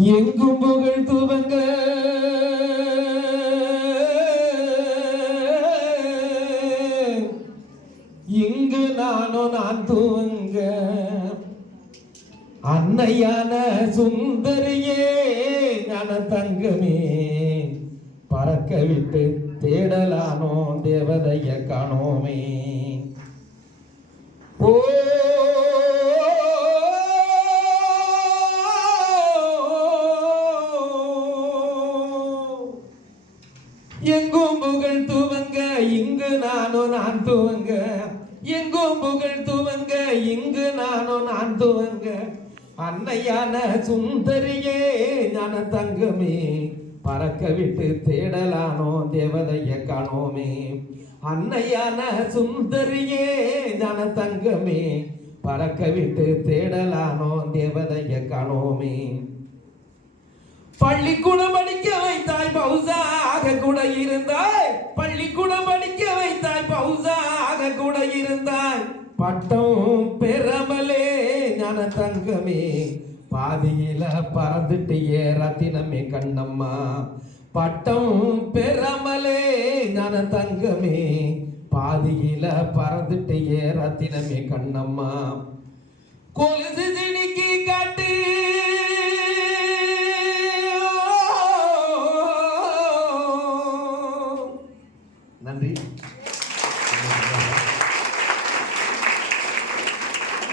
எங்கும் புகழ் துவங்க இங்கு நான் துவங்க அன்னையான சுந்தரியே ஞான தங்கமே பறக்க விட்டு தேடலானோ தேவதைய காணோமே. ஓ எங்கும் புகழ் துவங்க இங்கு நான் துவங்க எங்கும் புகழ் துவங்க இங்கு நான் துவங்க அன்னையான சுந்தரியே ஞான தங்கமே பறக்க விட்டு தேடலானோ தேவதைய காணோமே. அன்னையான சுந்தரியே ஞான தங்கமே பறக்க விட்டு தேடலானோ தேவதைய காணோமே. பள்ளிக்கூடம் படிக்க வைத்தாய் பௌசாக கூட இருந்தாய், பள்ளிக்கூடம் படிக்க வைத்தாய் பௌசாக கூட இருந்தாய். பட்டம் பெறாமலே ஞான தங்கமே பாதியில பறந்துட்டியே ரத்தினமே கண்ணம்மா. பட்டம் பெறாமலே ஞான தங்கமே பாதியில பறந்துட்டியே ரத்தினமே கண்ணம்மா. கொலுசு செடிக்கு காட்டு